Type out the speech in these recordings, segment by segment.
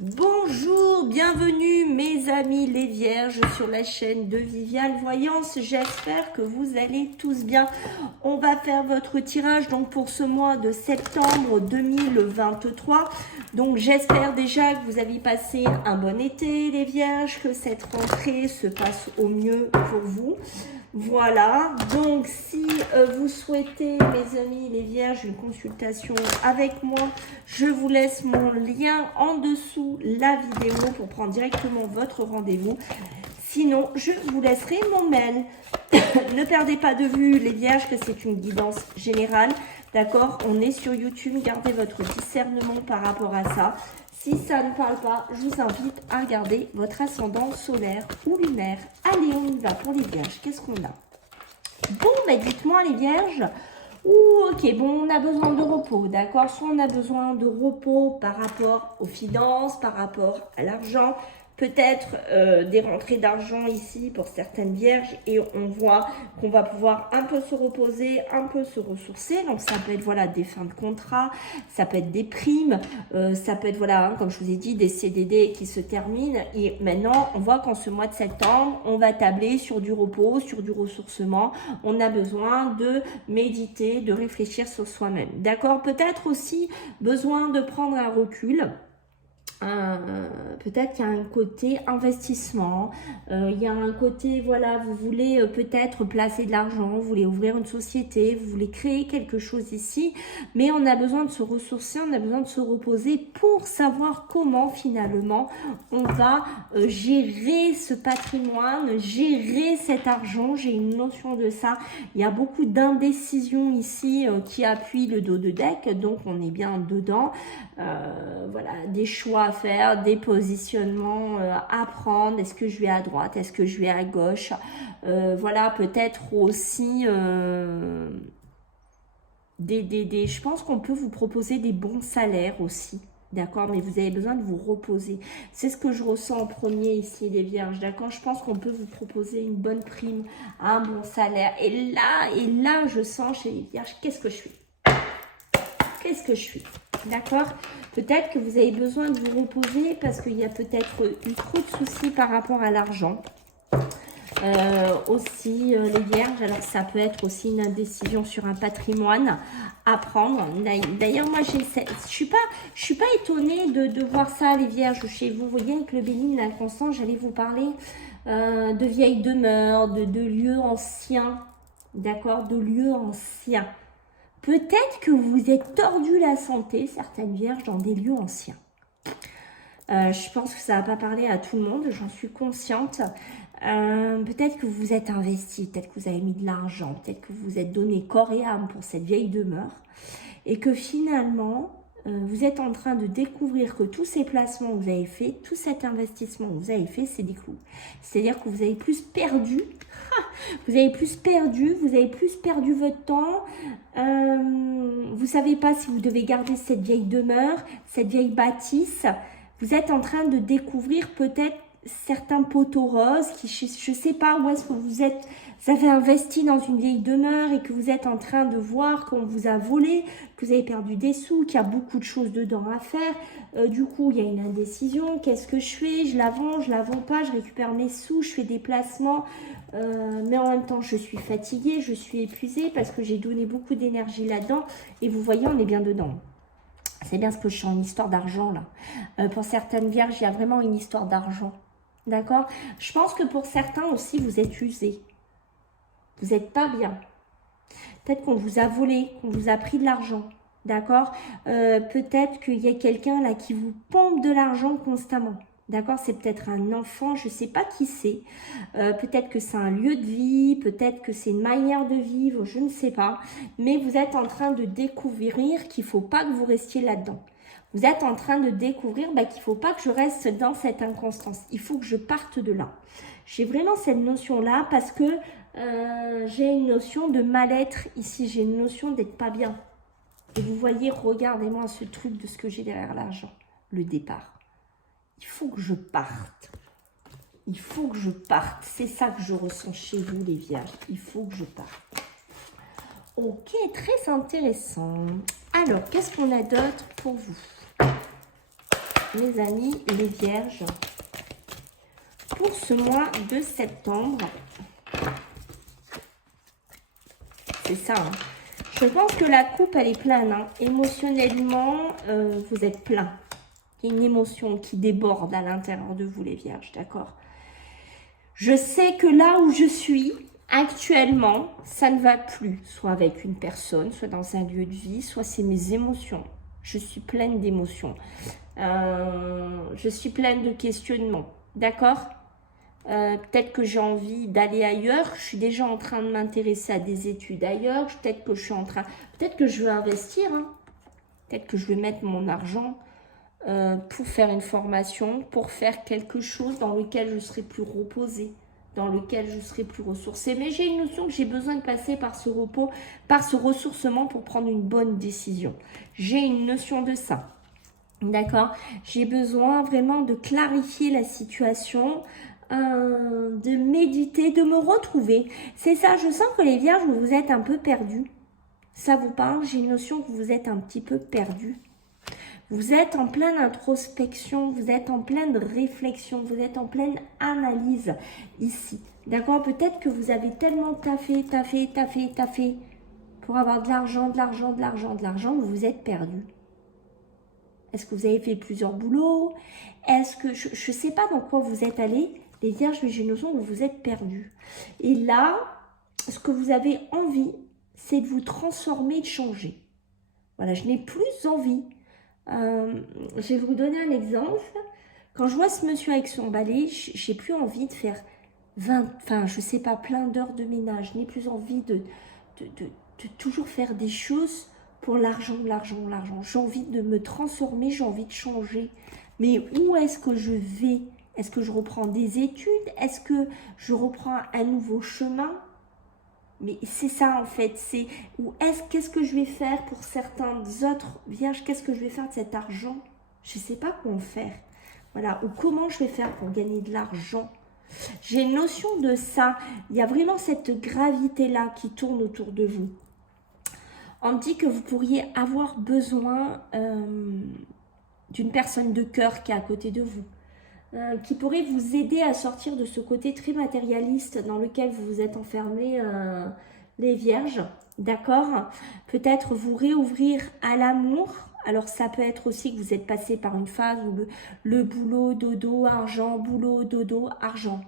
Bonjour, bienvenue mes amis les vierges sur la chaîne de Viviane Voyance. J'espère que vous allez tous bien. On va faire votre tirage donc pour ce mois de septembre 2023. Donc j'espère déjà que vous avez passé un bon été les vierges, que cette rentrée se passe au mieux pour vous. Voilà, donc si vous souhaitez, mes amis les vierges, une consultation avec moi, je vous laisse mon lien en dessous la vidéo pour prendre directement votre rendez-vous. Sinon, je vous laisserai mon mail. Ne perdez pas de vue les vierges que c'est une guidance générale. D'accord? On est sur YouTube, gardez votre discernement par rapport à ça. Si ça ne parle pas, je vous invite à regarder votre ascendant solaire ou lunaire. Allez, on y va pour les vierges. Qu'est-ce qu'on a? Bon, bah dites-moi les vierges. Ok, bon, on a besoin de repos, d'accord? Soit on a besoin de repos par rapport aux finances, par rapport à l'argent. Peut-être des rentrées d'argent ici pour certaines vierges et on voit qu'on va pouvoir un peu se reposer, un peu se ressourcer. Donc ça peut être voilà des fins de contrat, ça peut être des primes, ça peut être voilà hein, comme je vous ai dit des CDD qui se terminent. Et maintenant on voit qu'en ce mois de septembre on va tabler sur du repos, sur du ressourcement. On a besoin de méditer, de réfléchir sur soi-même. D'accord? Peut-être aussi besoin de prendre un recul. Peut-être qu'il y a un côté investissement, il y a un côté, voilà, vous voulez peut-être placer de l'argent, vous voulez ouvrir une société, vous voulez créer quelque chose ici, mais on a besoin de se ressourcer, on a besoin de se reposer pour savoir comment finalement on va gérer ce patrimoine, gérer cet argent. J'ai une notion de ça. Il y a beaucoup d'indécision ici qui appuient le dos de deck, donc on est bien dedans. Voilà, des choix à faire, des positionnements à prendre. Est-ce que je vais à droite, est-ce que je vais à gauche? Voilà, peut-être aussi je pense qu'on peut vous proposer des bons salaires aussi. D'accord, mais vous avez besoin de vous reposer. C'est ce que je ressens en premier ici, les vierges. D'accord, je pense qu'on peut vous proposer une bonne prime, un bon salaire. Et là, je sens chez les vierges, qu'est-ce que je suis? Qu'est-ce que je suis? D'accord? Peut-être que vous avez besoin de vous reposer parce qu'il y a peut-être eu trop de soucis par rapport à l'argent. Aussi les vierges, alors ça peut être aussi une indécision sur un patrimoine à prendre. D'ailleurs moi je suis pas étonnée de voir ça les vierges chez vous. Vous voyez avec le bénin l'inconstant, j'allais vous parler de vieilles demeures, de lieux anciens, d'accord, de lieux anciens. Peut-être que vous vous êtes tordu la santé, certaines vierges, dans des lieux anciens. Je pense que ça ne va pas parler à tout le monde, j'en suis consciente. Peut-être que vous vous êtes investi, peut-être que vous avez mis de l'argent, peut-être que vous vous êtes donné corps et âme pour cette vieille demeure. Et que finalement, vous êtes en train de découvrir que tous ces placements que vous avez fait, tout cet investissement que vous avez fait, c'est des clous. C'est-à-dire que vous avez plus perdu. Vous avez plus perdu votre temps. Vous ne savez pas si vous devez garder cette vieille demeure, cette vieille bâtisse. Vous êtes en train de découvrir peut-être certains poteaux roses qui, je ne sais pas où est-ce que vous avez investi dans une vieille demeure et que vous êtes en train de voir qu'on vous a volé, que vous avez perdu des sous, qu'il y a beaucoup de choses dedans à faire. Du coup, il y a une indécision. Qu'est-ce que je fais? Je la vends pas, je récupère mes sous, je fais des placements. Mais en même temps, je suis fatiguée, je suis épuisée parce que j'ai donné beaucoup d'énergie là-dedans. Et vous voyez, on est bien dedans. C'est bien ce que je sens, une histoire d'argent là. Pour certaines vierges, il y a vraiment une histoire d'argent. D'accord? Je pense que pour certains aussi, vous êtes usés. Vous n'êtes pas bien. Peut-être qu'on vous a volé, qu'on vous a pris de l'argent. D'accord? Peut-être qu'il y a quelqu'un là qui vous pompe de l'argent constamment. D'accord? C'est peut-être un enfant, je ne sais pas qui c'est. Peut-être que c'est un lieu de vie, peut-être que c'est une manière de vivre, je ne sais pas. Mais vous êtes en train de découvrir qu'il ne faut pas que vous restiez là-dedans. Vous êtes en train de découvrir qu'il ne faut pas que je reste dans cette inconstance. Il faut que je parte de là. J'ai vraiment cette notion-là parce que j'ai une notion de mal-être ici. J'ai une notion d'être pas bien. Et vous voyez, regardez-moi ce truc de ce que j'ai derrière l'argent. Le départ. Il faut que je parte. Il faut que je parte. C'est ça que je ressens chez vous, les vierges. Il faut que je parte. Ok, très intéressant. Alors, qu'est-ce qu'on a d'autre pour vous? mes amis, les vierges, pour ce mois de septembre. C'est ça, hein. Je pense que la coupe, elle est pleine, hein. Émotionnellement, vous êtes plein. Il y a une émotion qui déborde à l'intérieur de vous, les vierges, d'accord? Je sais que là où je suis, actuellement, ça ne va plus. Soit avec une personne, soit dans un lieu de vie, soit c'est mes émotions. Je suis pleine d'émotions. Je suis pleine de questionnements, d'accord? Peut-être que j'ai envie d'aller ailleurs. Je suis déjà en train de m'intéresser à des études ailleurs. Peut-être que je suis en train... Peut-être que je veux investir. Hein. Peut-être que je vais mettre mon argent pour faire une formation, pour faire quelque chose dans lequel je serai plus reposée, dans lequel je serai plus ressourcée. Mais j'ai une notion que j'ai besoin de passer par ce repos, par ce ressourcement pour prendre une bonne décision. J'ai une notion de ça. D'accord? J'ai besoin vraiment de clarifier la situation, de méditer, de me retrouver. C'est ça, je sens que les vierges, vous êtes un peu perdus. Ça vous parle? J'ai une notion que vous êtes un petit peu perdus. Vous êtes en pleine introspection, vous êtes en pleine réflexion, vous êtes en pleine analyse ici. D'accord? Peut-être que vous avez tellement taffé pour avoir de l'argent, que vous êtes perdu. Est-ce que vous avez fait plusieurs boulots? Est-ce que... Je ne sais pas dans quoi vous êtes allé, les vierges, mais j'ai une notion que vous êtes perdus. Et là, ce que vous avez envie, c'est de vous transformer, de changer. Voilà, je n'ai plus envie. Je vais vous donner un exemple. Quand je vois ce monsieur avec son balai, j'ai plus envie de faire 20, enfin, je sais pas, plein d'heures de ménage. Je n'ai plus envie de toujours faire des choses pour l'argent. J'ai envie de me transformer, j'ai envie de changer. Mais où est-ce que je vais? Est-ce que je reprends des études? Est-ce que je reprends un nouveau chemin? Mais c'est ça en fait, c'est qu'est-ce que je vais faire pour certains autres vierges, qu'est-ce que je vais faire de cet argent? Je ne sais pas quoi en faire. Voilà, ou comment je vais faire pour gagner de l'argent? J'ai une notion de ça. Il y a vraiment cette gravité-là qui tourne autour de vous. On me dit que vous pourriez avoir besoin d'une personne de cœur qui est à côté de vous. Qui pourrait vous aider à sortir de ce côté très matérialiste dans lequel vous vous êtes enfermés, les vierges, d'accord? Peut-être vous réouvrir à l'amour. Alors ça peut être aussi que vous êtes passé par une phase où le boulot, dodo, argent, boulot, dodo, argent.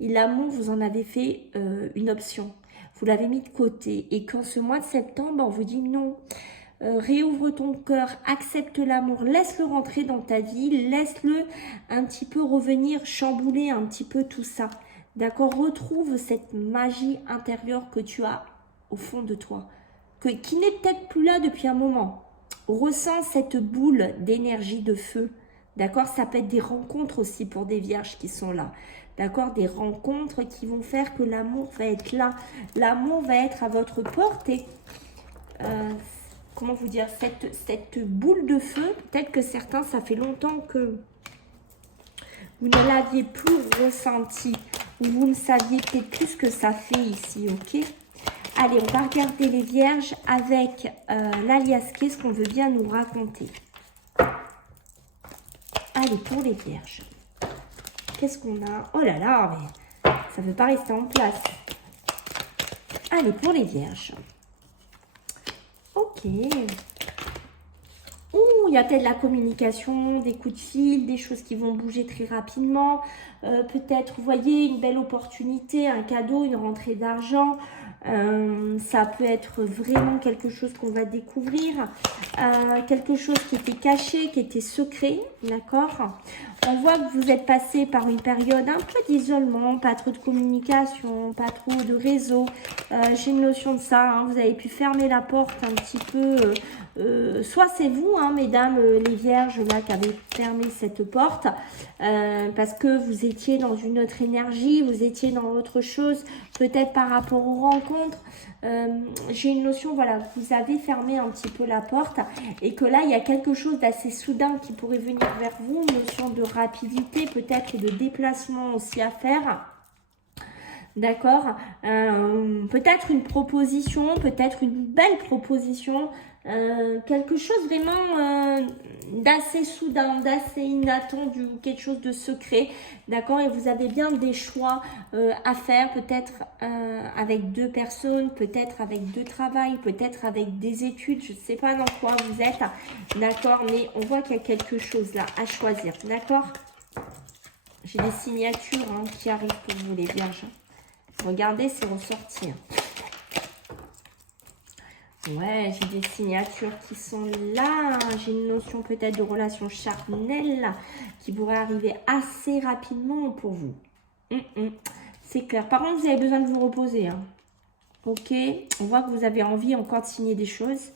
Et l'amour, vous en avez fait une option. Vous l'avez mis de côté. Et qu'en ce mois de septembre, on vous dit non. Réouvre ton cœur, accepte l'amour, laisse-le rentrer dans ta vie, laisse-le un petit peu revenir, chambouler un petit peu tout ça. D'accord? Retrouve cette magie intérieure que tu as au fond de toi, qui n'est peut-être plus là depuis un moment. Ressens cette boule d'énergie de feu. D'accord? Ça peut être des rencontres aussi pour des vierges qui sont là. D'accord? Des rencontres qui vont faire que l'amour va être là. L'amour va être à votre portée. Comment vous dire, cette boule de feu, peut-être que certains, ça fait longtemps que vous ne l'aviez plus ressenti, ou vous ne saviez peut-être plus ce que ça fait ici, ok? Allez, on va regarder les vierges avec l'alias, qu'est-ce qu'on veut bien nous raconter. Allez, pour les vierges, qu'est-ce qu'on a? Oh là là, mais ça ne veut pas rester en place. Allez, pour les vierges. Ok. Ouh, il y a peut-être de la communication, des coups de fil, des choses qui vont bouger très rapidement. Peut-être, vous voyez, une belle opportunité, un cadeau, une rentrée d'argent. Ça peut être vraiment quelque chose qu'on va découvrir. Quelque chose qui était caché, qui était secret, d'accord? On voit que vous êtes passé par une période un peu d'isolement, pas trop de communication, pas trop de réseau. J'ai une notion de ça, hein, vous avez pu fermer la porte un petit peu. Soit c'est vous, hein, mesdames les vierges, là, qui avez fermé cette porte, parce que vous étiez dans une autre énergie, vous étiez dans autre chose, peut-être par rapport aux rencontres. J'ai une notion, voilà, que vous avez fermé un petit peu la porte et que là, il y a quelque chose d'assez soudain qui pourrait venir vers vous, une notion de rapidité, peut-être de déplacement aussi à faire. D'accord, peut-être une proposition, peut-être une belle proposition quelque chose vraiment d'assez soudain, d'assez inattendu, ou quelque chose de secret, d'accord? Et vous avez bien des choix à faire, peut-être avec deux personnes, peut-être avec deux travails, peut-être avec des études, je ne sais pas dans quoi vous êtes, d'accord? Mais on voit qu'il y a quelque chose là à choisir, d'accord? J'ai des signatures qui arrivent pour vous les vierges. Regardez, c'est ressorti. Ouais, j'ai des signatures qui sont là. J'ai une notion peut-être de relation charnelle qui pourrait arriver assez rapidement pour vous. C'est clair. Par contre, vous avez besoin de vous reposer. Ok, on voit que vous avez envie encore de signer des choses.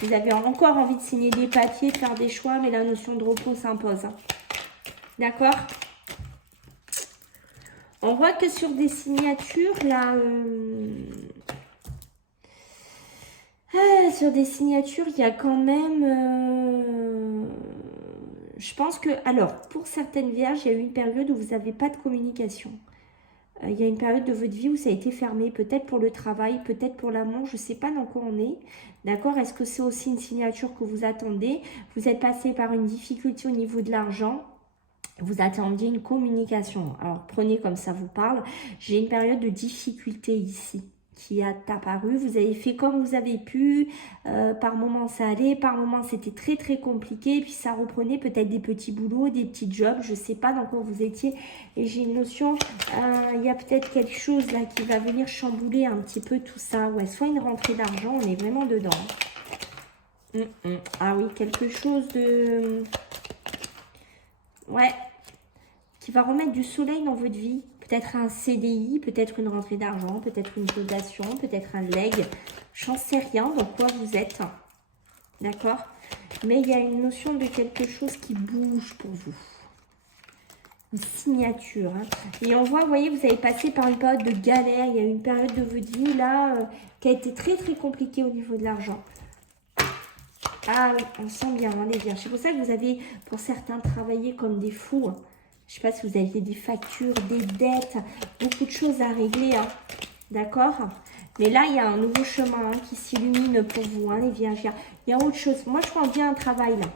Vous avez encore envie de signer des papiers, de faire des choix, mais la notion de repos s'impose. D'accord? On voit que sur des signatures, là, sur des signatures, il y a quand même, je pense que, alors, pour certaines vierges, il y a eu une période où vous n'avez pas de communication. Il y a une période de votre vie où ça a été fermé, peut-être pour le travail, peut-être pour l'amour, je ne sais pas dans quoi on est. D'accord? Est-ce que c'est aussi une signature que vous attendez? Vous êtes passé par une difficulté au niveau de l'argent. Vous attendiez une communication. Alors, prenez comme ça vous parle. J'ai une période de difficulté ici qui a apparu. Vous avez fait comme vous avez pu. Par moments, ça allait. Par moments, c'était très, très compliqué. Puis, ça reprenait peut-être des petits boulots, des petits jobs. Je ne sais pas dans quoi vous étiez. Et j'ai une notion, il y a peut-être quelque chose là qui va venir chambouler un petit peu tout ça. Ouais, soit une rentrée d'argent, on est vraiment dedans. Ah oui, quelque chose de... Ouais, qui va remettre du soleil dans votre vie. Peut-être un CDI, peut-être une rentrée d'argent, peut-être une progression, peut-être un leg. J'en sais rien dans quoi vous êtes. D'accord? Mais il y a une notion de quelque chose qui bouge pour vous. Une signature. Et on voit, vous voyez, vous avez passé par une période de galère. Il y a eu une période de votre vie là qui a été très très compliquée au niveau de l'argent. Ah oui, on sent bien les vierges. C'est pour ça que vous avez, pour certains, travaillé comme des fous. Je ne sais pas si vous aviez des factures, des dettes, beaucoup de choses à régler. D'accord? Mais là, il y a un nouveau chemin qui s'illumine pour vous, les vierges. Il y a autre chose. Moi, je vois bien un travail là.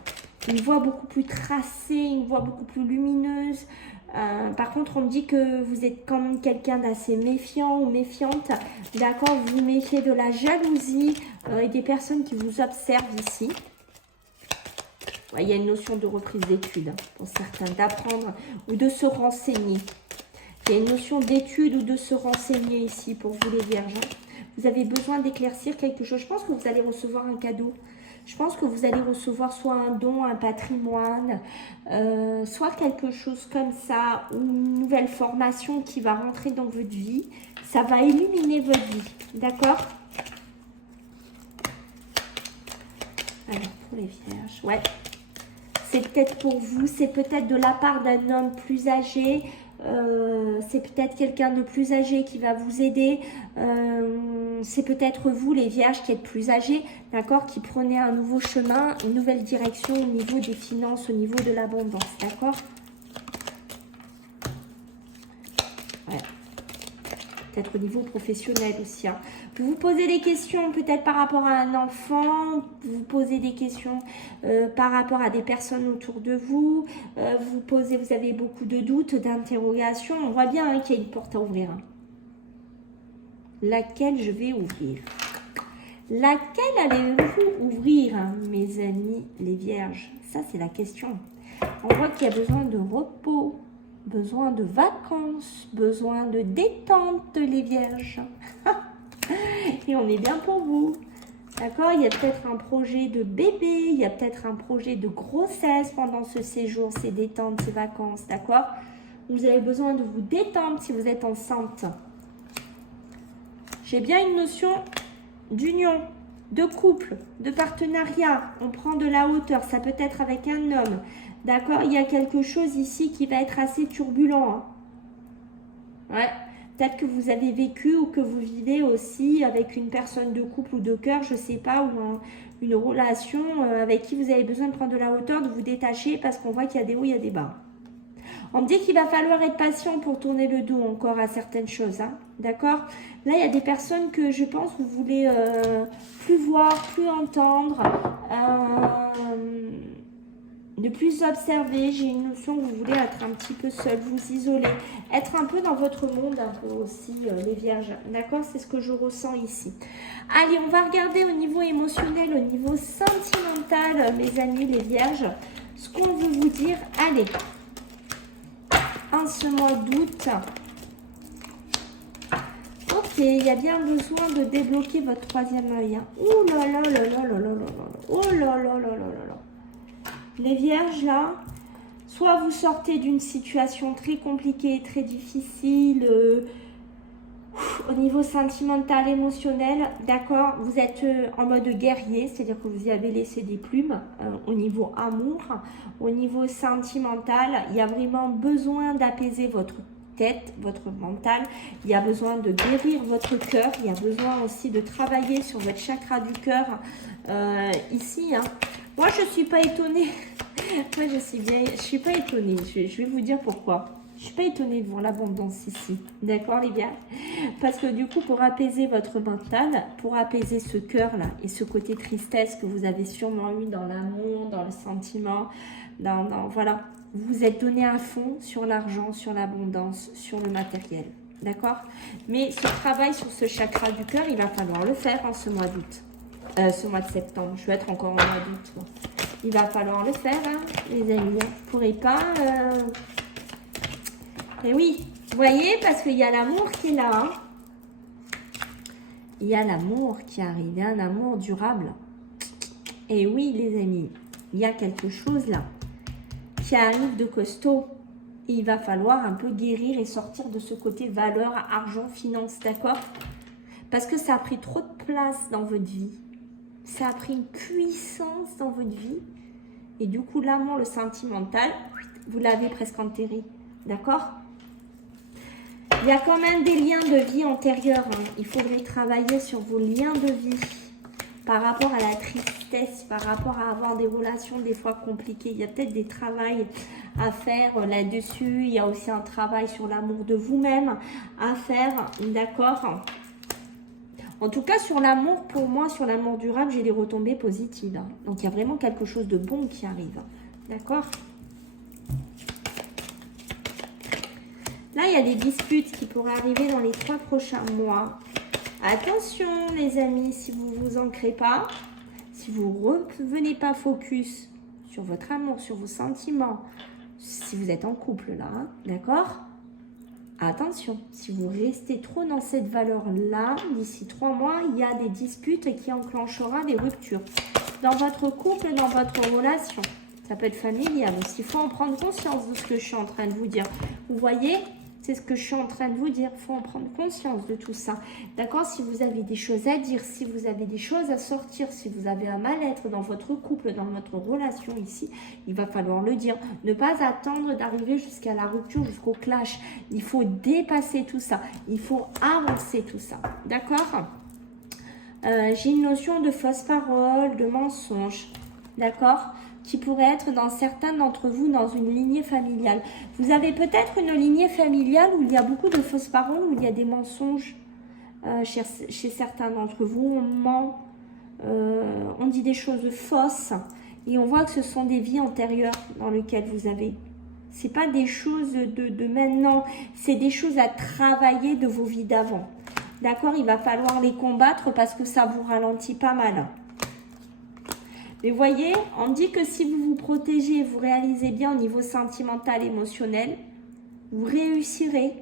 Une voie beaucoup plus tracée, une voie beaucoup plus lumineuse. Par contre, on me dit que vous êtes quand même quelqu'un d'assez méfiant ou méfiante. D'accord? Vous vous méfiez de la jalousie et des personnes qui vous observent ici. Ouais, il y a une notion de reprise d'études pour certains, d'apprendre ou de se renseigner. Il y a une notion d'études ou de se renseigner ici pour vous les vierges. Vous avez besoin d'éclaircir quelque chose. Je pense que vous allez recevoir un cadeau. Je pense que vous allez recevoir soit un don, un patrimoine, soit quelque chose comme ça, ou une nouvelle formation qui va rentrer dans votre vie. Ça va illuminer votre vie. D'accord? Alors, pour les vierges, ouais. C'est peut-être pour vous, c'est peut-être de la part d'un homme plus âgé, c'est peut-être quelqu'un de plus âgé qui va vous aider, c'est peut-être vous les vierges qui êtes plus âgés, d'accord, qui prenez un nouveau chemin, une nouvelle direction au niveau des finances, au niveau de l'abondance, d'accord? Ouais. Peut-être au niveau professionnel aussi. Vous vous posez des questions peut-être par rapport à un enfant, vous vous posez des questions par rapport à des personnes autour de vous, vous avez beaucoup de doutes, d'interrogations. On voit bien qu'il y a une porte à ouvrir. Laquelle je vais ouvrir? Laquelle allez-vous ouvrir, mes amis les vierges? Ça, c'est la question. On voit qu'il y a besoin de repos, besoin de vacances, besoin de détente, les vierges. Et on est bien pour vous. D'accord? Il y a peut-être un projet de bébé, il y a peut-être un projet de grossesse pendant ce séjour, ces détentes, ces vacances. D'accord? Vous avez besoin de vous détendre si vous êtes enceinte. J'ai bien une notion d'union, de couple, de partenariat. On prend de la hauteur, ça peut être avec un homme. D'accord? Il y a quelque chose ici qui va être assez turbulent. Ouais. Peut-être que vous avez vécu ou que vous vivez aussi avec une personne de couple ou de cœur, je ne sais pas, ou une relation avec qui vous avez besoin de prendre de la hauteur, de vous détacher parce qu'on voit qu'il y a des hauts, il y a des bas. On me dit qu'il va falloir être patient pour tourner le dos encore à certaines choses. Hein. D'accord? Là, il y a des personnes que je pense vous voulez plus voir, plus entendre, ne plus observer. J'ai une notion que vous voulez être un petit peu seul, vous isoler, être un peu dans votre monde un peu aussi, les vierges. D'accord? C'est ce que je ressens ici. Allez, on va regarder au niveau émotionnel, au niveau sentimental, mes amis les vierges, ce qu'on veut vous dire. Allez, en ce mois d'août. Ok, il y a bien besoin de débloquer votre troisième œil. Hein. Ouh là là là là là là là là. Oh là là là là là là. Les vierges, là, soit vous sortez d'une situation très compliquée, très difficile, au niveau sentimental, émotionnel, d'accord, vous êtes en mode guerrier, c'est-à-dire que vous y avez laissé des plumes au niveau amour, au niveau sentimental, il y a vraiment besoin d'apaiser votre tête, votre mental, il y a besoin de guérir votre cœur, il y a besoin aussi de travailler sur votre chakra du cœur ici. Hein. Moi, je ne suis pas étonnée. Moi, je suis pas étonnée. Je vais vous dire pourquoi. Je ne suis pas étonnée de voir l'abondance ici. D'accord, les gars? Parce que du coup, pour apaiser votre mental, pour apaiser ce cœur-là et ce côté tristesse que vous avez sûrement eu dans l'amour, dans le sentiment, voilà, vous vous êtes donné à fond sur l'argent, sur l'abondance, sur le matériel. D'accord? Mais ce travail sur ce chakra du cœur, il va falloir le faire en ce mois d'août. Ce mois de septembre. Je vais être encore en mois d'août. Bon. Il va falloir le faire, hein, les amis. Vous ne pourrez pas... Et oui, vous voyez, parce qu'il y a l'amour qui est là. Hein. Il y a l'amour qui arrive. Il y a un amour durable. Et oui, les amis, il y a quelque chose là qui arrive de costaud. Et il va falloir un peu guérir et sortir de ce côté valeur, argent, finance, d'accord? Parce que ça a pris trop de place dans votre vie. Ça a pris une puissance dans votre vie. Et du coup, l'amour, le sentimental, vous l'avez presque enterré. D'accord? Il y a quand même des liens de vie antérieurs. Hein. Il faudrait travailler sur vos liens de vie. Par rapport à la tristesse, par rapport à avoir des relations des fois compliquées. Il y a peut-être des travails à faire là-dessus. Il y a aussi un travail sur l'amour de vous-même à faire. D'accord? En tout cas, sur l'amour, pour moi, sur l'amour durable, j'ai des retombées positives. Hein. Donc, il y a vraiment quelque chose de bon qui arrive. D'accord? Là, il y a des disputes qui pourraient arriver dans les 3 prochains mois. Attention, les amis, si vous ne vous ancrez pas, si vous ne revenez pas focus sur votre amour, sur vos sentiments, si vous êtes en couple, là, hein, d'accord? Attention, si vous restez trop dans cette valeur-là, d'ici 3 mois, il y a des disputes qui enclenchera des ruptures. Dans votre couple, dans votre relation. Ça peut être familial aussi. Il faut en prendre conscience de ce que je suis en train de vous dire. Vous voyez? C'est ce que je suis en train de vous dire. Il faut en prendre conscience de tout ça. D'accord? Si vous avez des choses à dire, si vous avez des choses à sortir, si vous avez un mal-être dans votre couple, dans votre relation ici, il va falloir le dire. Ne pas attendre d'arriver jusqu'à la rupture, jusqu'au clash. Il faut dépasser tout ça. Il faut avancer tout ça. D'accord? J'ai une notion de fausse parole, de mensonge. D'accord? Qui pourrait être dans certains d'entre vous dans une lignée familiale. Vous avez peut-être une lignée familiale où il y a beaucoup de fausses paroles, où il y a des mensonges chez certains d'entre vous. On ment, on dit des choses fausses et on voit que ce sont des vies antérieures dans lesquelles vous avez. Ce n'est pas des choses de maintenant, c'est des choses à travailler de vos vies d'avant. D'accord? Il va falloir les combattre parce que ça vous ralentit pas mal. Mais voyez, on dit que si vous vous protégez, vous réalisez bien au niveau sentimental, émotionnel, vous réussirez.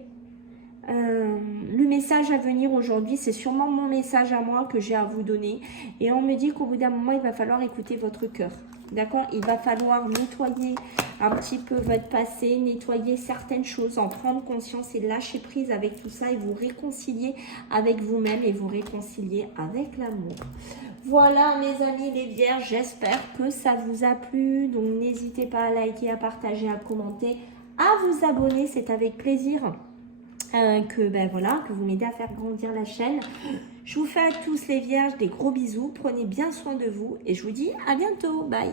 Le message à venir aujourd'hui, c'est sûrement mon message à moi que j'ai à vous donner. Et on me dit qu'au bout d'un moment, il va falloir écouter votre cœur. D'accord? Il va falloir nettoyer un petit peu votre passé, nettoyer certaines choses, en prendre conscience et lâcher prise avec tout ça et vous réconcilier avec vous-même et vous réconcilier avec l'amour. Voilà mes amis les vierges, j'espère que ça vous a plu. Donc n'hésitez pas à liker, à partager, à commenter, à vous abonner, c'est avec plaisir que vous m'aidez à faire grandir la chaîne. Je vous fais à tous les vierges des gros bisous, prenez bien soin de vous et je vous dis à bientôt, bye.